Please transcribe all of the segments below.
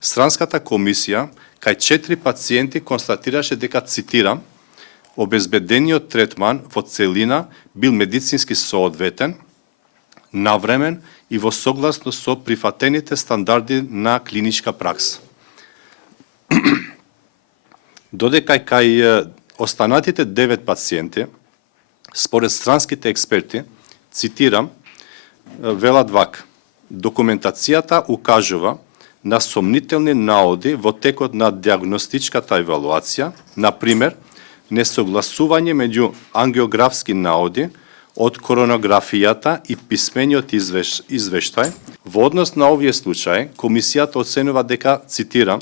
Странската комисија кај 4 пациенти констатираше дека, цитирам, обезбедениот третман во целина бил медицински соодветен, навремен и во согласност со прифатените стандарди на клиничка пракса. Додека кај останатите 9 пациенти, според странските експерти, цитирам, велат вака: документацијата укажува на сомнителни наоди во текот на диагностичката евалуација, например, несогласување меѓу ангиографски наоди од коронографијата и писмениот извештај. Во однос на овие случаи, комисијата оценува дека, цитирам,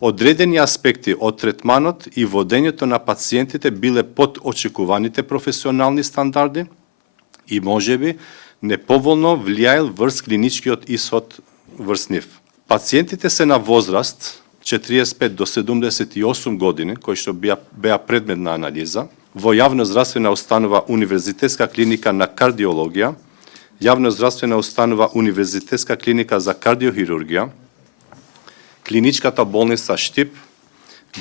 одредени аспекти од третманот и водењето на пациентите биле под очекуваните професионални стандарди и можеби неповолно влијаел врз клиничкиот исход врз нив. Пациентите се на возраст 45 до 78 години, кои што беа предмет на анализа, во јавно-здравствена установа Универзитетска клиника на кардиологија, јавно-здравствена установа Универзитетска клиника за кардиохирургија, Клиничката болница Штип,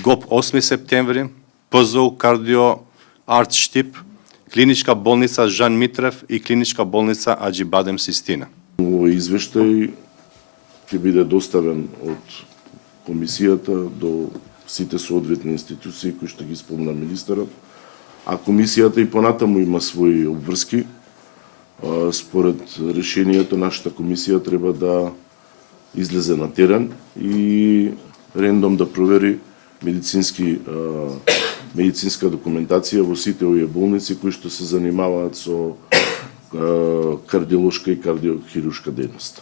ГОП 8 септември, ПЗУ Кардио Арт Штип, Клиничка болница Жан Митрев и Клиничка болница Аџибадем Систина. Овој извештај ќе биде доставен од комисијата до сите соодветни институции кои што ги спомна министерот, а комисијата и понатаму има своји обврски. Според решението, нашата комисија треба да излезе на терен и рендом да провери медицинска документација во сите овие болници кои што се занимаваат со кардиолошка и кардиохируршка дејност.